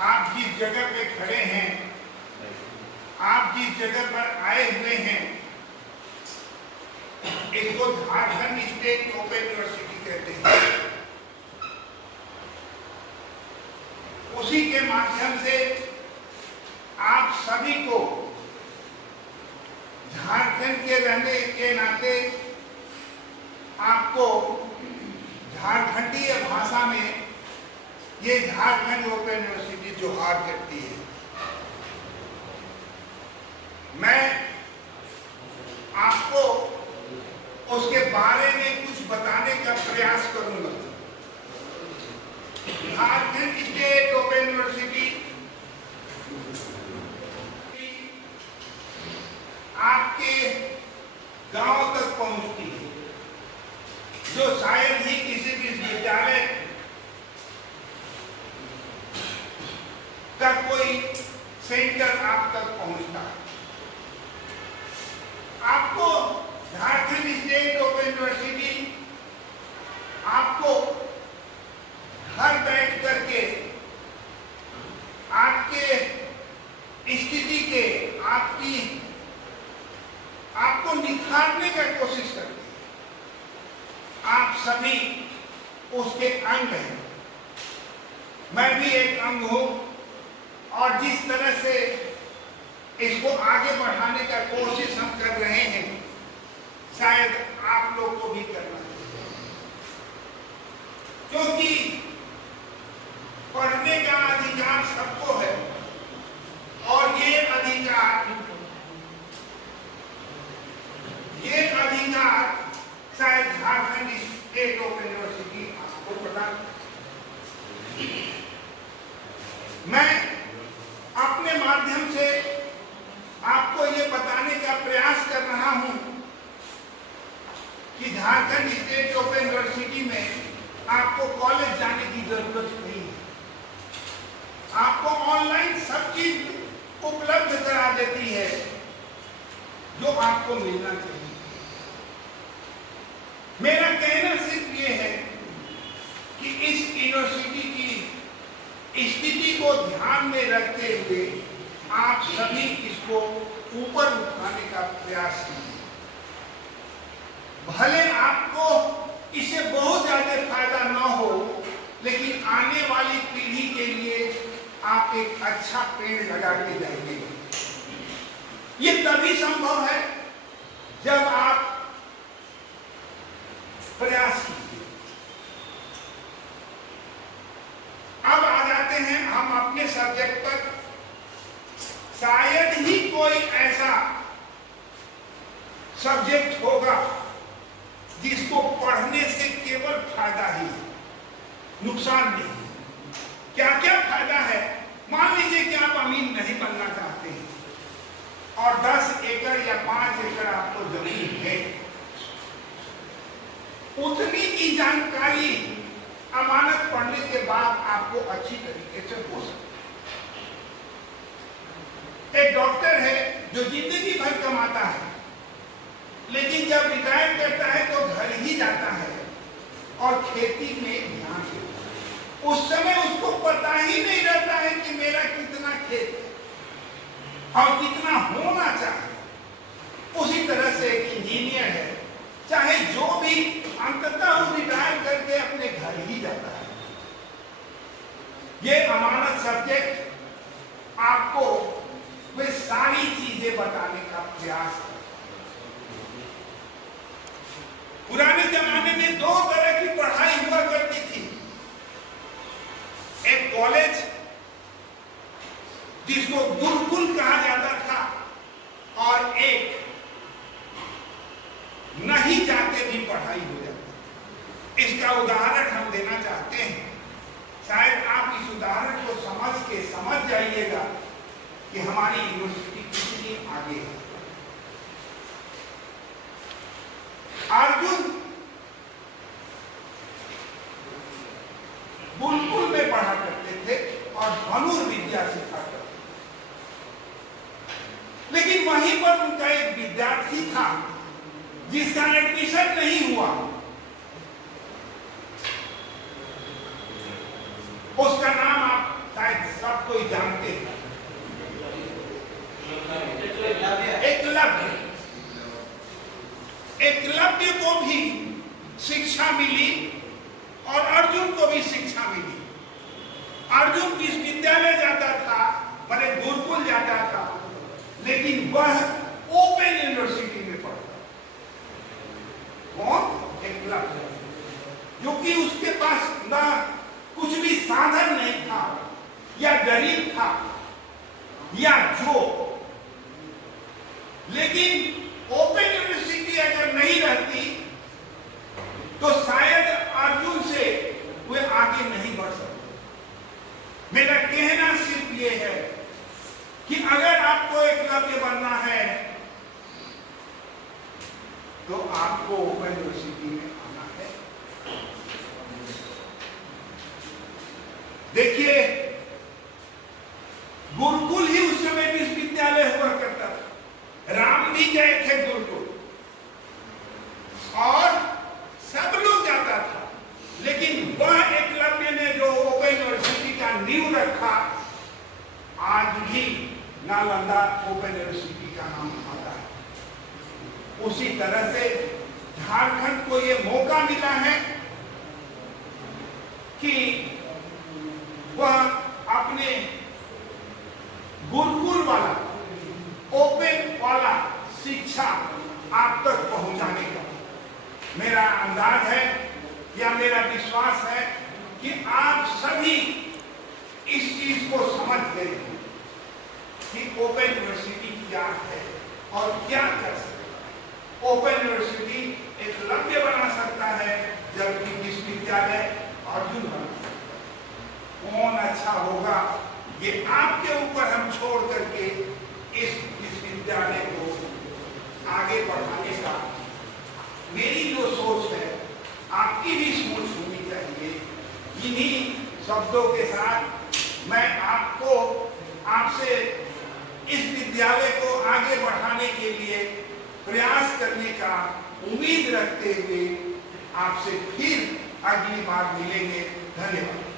आप जिस जगह पे खड़े हैं, आप जिस जगह पर आए हुए हैं, इसको झारखंड स्टेट ओपन यूनिवर्सिटी कहते हैं। उसी के माध्यम से आप सभी को झारखंड के रहने के नाते आपको झारखंडीय भाषा में ये झारखंड ओपन यूनिवर्सिटी जोहार करती है। मैं आपको उसके बारे में कुछ बताने का प्रयास करूंगा। झारखंड स्टेट ओपन यूनिवर्सिटी आपके गांव तक पहुंचती है, जो शायद ही किसी विश्वविद्यालय का कोई सेंटर आप तक पहुंचता है। आपको झारखंड स्टेट ओपन यूनिवर्सिटी आपको घर बैठ करके आपके स्थिति के आपको निखारने का कोशिश करती है। आप सभी उसके अंग हैं, मैं भी एक अंग हूं, और जिस तरह से इसको आगे बढ़ाने का कोशिश हम कर रहे हैं, शायद आप लोग को भी करना चाहिए, क्योंकि पढ़ने का अधिकार सबको है, और ये अधिकार शायद झारखंड स्टेट ओपन यूनिवर्सिटी आपको प्रदान। मैं अपने माध्यम से आपको ये बताने का प्रयास कर रहा हूं कि झारखंड स्टेट ओपन यूनिवर्सिटी में आपको कॉलेज जाने की जरूरत नहीं है। आपको ऑनलाइन सब चीज उपलब्ध करा देती है जो आपको मिलना चाहिए। मेरा कहना सिर्फ ये है कि इस यूनिवर्सिटी की स्थिति को ध्यान में रखते हुए आप सभी इसको ऊपर उठाने का प्रयास कीजिए। भले आपको इससे बहुत ज्यादा फायदा न हो, लेकिन आने वाली पीढ़ी के लिए आप एक अच्छा पेड़ लगा के जाएंगे। ये तभी संभव है जब आप प्रयास कीजिए। अब आ जाते हैं हम अपने सब्जेक्ट पर। शायद ही कोई ऐसा सब्जेक्ट होगा जिसको पढ़ने से केवल फायदा ही है, नुकसान नहीं। क्या क्या फायदा है? मान लीजिए कि आप अमीर नहीं बनना चाहते हैं और 10 एकड़ या 5 एकड़ आपको जमीन है, उतनी की जानकारी अमानत पढ़ने के बाद आपको अच्छी तरीके से हो सकती है। एक डॉक्टर है जो जिंदगी भर कमाता है, लेकिन जब रिटायर करता है तो घर ही जाता है और खेती में ध्यान देता है। उस समय उसको पता ही नहीं रहता है कि मेरा कितना खेत है और कितना होना चाहिए। उसी तरह से एक इंजीनियर है, चाहे जो भी, अंततः वो रिटायर करके अपने घर ही जाता है। ये अमानत सब्जेक्ट आपको वे सारी चीजें बताने का प्रयास है। पुराने जमाने में 2 तरह की पढ़ाई हुआ करती थी। एक कॉलेज जिसको गुरुकुल कहा जाता था, और एक नहीं जाके भी पढ़ाई हो जाती। इसका उदाहरण हम देना चाहते हैं। शायद आप इस उदाहरण को समझ जाइएगा कि हमारी यूनिवर्सिटी कितनी आगे है। अर्जुन गुरुकुल में पढ़ा करते थे और धनुर्विद्या सिखा करते थे, लेकिन वहीं पर उनका एक विद्यार्थी था जिसका एडमिशन नहीं हुआ। उसका नाम आप शायद सबको कोई जानते हैं? एकलव्य। एकलव्य को भी शिक्षा मिली और अर्जुन को भी शिक्षा मिली। अर्जुन विश्वविद्यालय जाता था, बड़े गुरुकुल जाता था, लेकिन वह ओपन यूनिवर्सिटी में पढ़ता। कौन? एकलव्य। क्योंकि उसके पास ना कुछ भी साधन नहीं था, या गरीब था, या जो, लेकिन ओपन यूनिवर्सिटी अगर नहीं रहती तो शायद अर्जुन से वे आगे नहीं बढ़ सकते। मेरा कहना सिर्फ ये है कि अगर आपको एकलव्य बनना है तो आपको ओपन यूनिवर्सिटी में आना है। देखिए, गुरुकुल ही उस समय विश्वविद्यालय हुआ करता था। राम भी गए थे गुरुकुल और सब लोग जाता था, लेकिन वह एकलव्य ने जो ओपन यूनिवर्सिटी का नींव रखा, आज भी नालंदा ओपन यूनिवर्सिटी का नाम आता है। उसी तरह से झारखंड को ये मौका मिला है कि वह अपने गुरुकुल वाला, ओपन वाला शिक्षा आप तक पहुंचाने का मेरा अंदाज है या मेरा विश्वास है कि आप सभी इस चीज को समझ गए हैं कि ओपन यूनिवर्सिटी क्या है और क्या कर सकता है। ओपन यूनिवर्सिटी एकलव्य बना सकता है, जबकि विश्वविद्यालय अर्जुन बना सकता है। कौन अच्छा होगा ये आपके ऊपर हम छोड़ करके इस विश्वविद्यालय को आगे बढ़ाने का मेरी जो सोच है, आपकी भी सोच होनी चाहिए। इन्हीं शब्दों के साथ मैं आपसे इस विद्यालय को आगे बढ़ाने के लिए प्रयास करने का उम्मीद रखते हुए आपसे फिर अगली बार मिलेंगे। धन्यवाद।